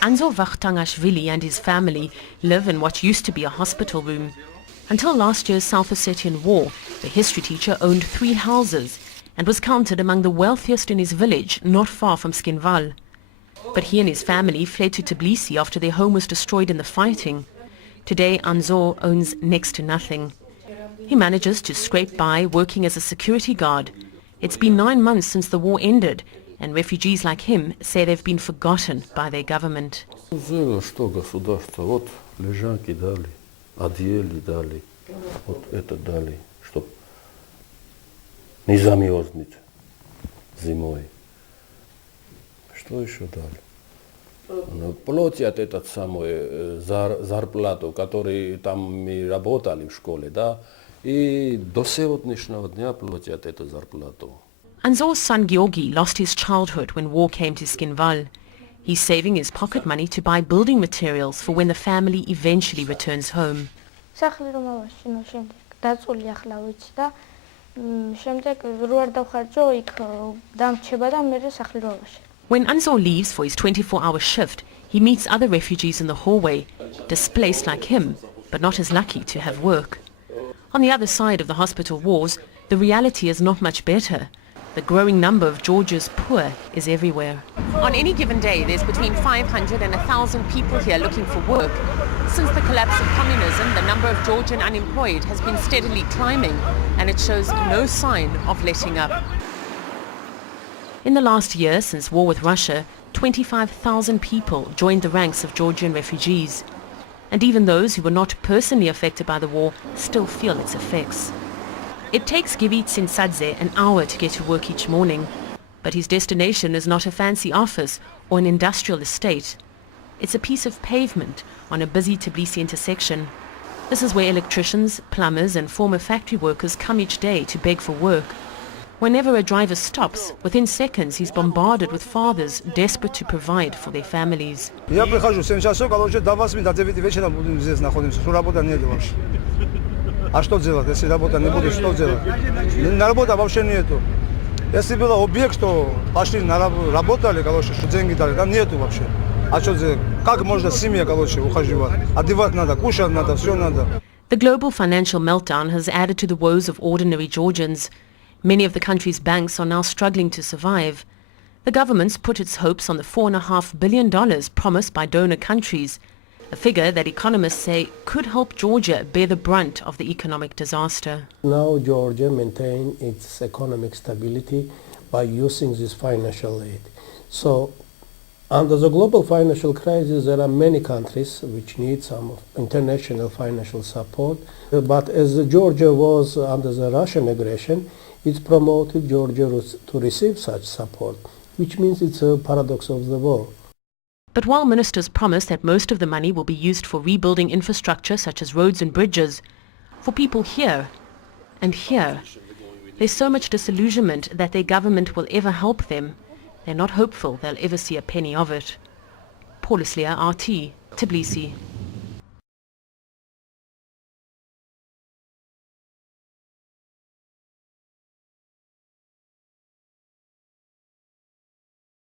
Anzor Vakhtangashvili and his family live in what used to be a hospital room. Until last year's South Ossetian war, the history teacher owned 3 houses and was counted among the wealthiest in his village, not far from Skinval. But he and his family fled to Tbilisi after their home was destroyed in the fighting. Today, Anzor owns next to nothing. He manages to scrape by working as a security guard. It's been 9 months since the war ended, and refugees like him say they've been forgotten by their government. Что государство, вот лежанки дали, одеяли дали, вот это дали, чтоб не замерзнуть зимой. Что еще дали? Платят этот самый зарплату, который там мы работали в школе, да, и до сегодняшнего дня платят эту зарплату. Anzor's son Georgi lost his childhood when war came to Skinval. He's saving his pocket money to buy building materials for when the family eventually returns home. When Anzor leaves for his 24-hour shift, he meets other refugees in the hallway, displaced like him, but not as lucky to have work. On the other side of the hospital walls, the reality is not much better. The growing number of Georgia's poor is everywhere. On any given day, there's between 500 and 1,000 people here looking for work. Since the collapse of communism, the number of Georgian unemployed has been steadily climbing, and it shows no sign of letting up. In the last year, since war with Russia, 25,000 people joined the ranks of Georgian refugees. And even those who were not personally affected by the war still feel its effects. It takes Givi Tsinsadze an hour to get to work each morning, but his destination is not a fancy office or an industrial estate. It's a piece of pavement on a busy Tbilisi intersection. This is where electricians, plumbers and former factory workers come each day to beg for work. Whenever a driver stops, within seconds he's bombarded with fathers desperate to provide for their families. А что делать, если работа не будет, что делать? На работе вообще нету. Если был объект, что пошли работали, короче, что деньги дали, там нету вообще. А что делать? Как можно семье, короче, ухаживать? Одевать надо, кушать надо, все надо. The global financial meltdown has added to the woes of ordinary Georgians. Many of the country's banks are now struggling to survive. The government's put its hopes on the $4.5 billion promised by donor countries, a figure that economists say could help Georgia bear the brunt of the economic disaster. Now Georgia maintains its economic stability by using this financial aid. So under the global financial crisis, there are many countries which need some international financial support. But as Georgia was under the Russian aggression, it promoted Georgia to receive such support, which means it's a paradox of the war. But while ministers promise that most of the money will be used for rebuilding infrastructure such as roads and bridges, for people here and here, there's so much disillusionment that their government will ever help them. They're not hopeful they'll ever see a penny of it. Paul Islia, RT, Tbilisi.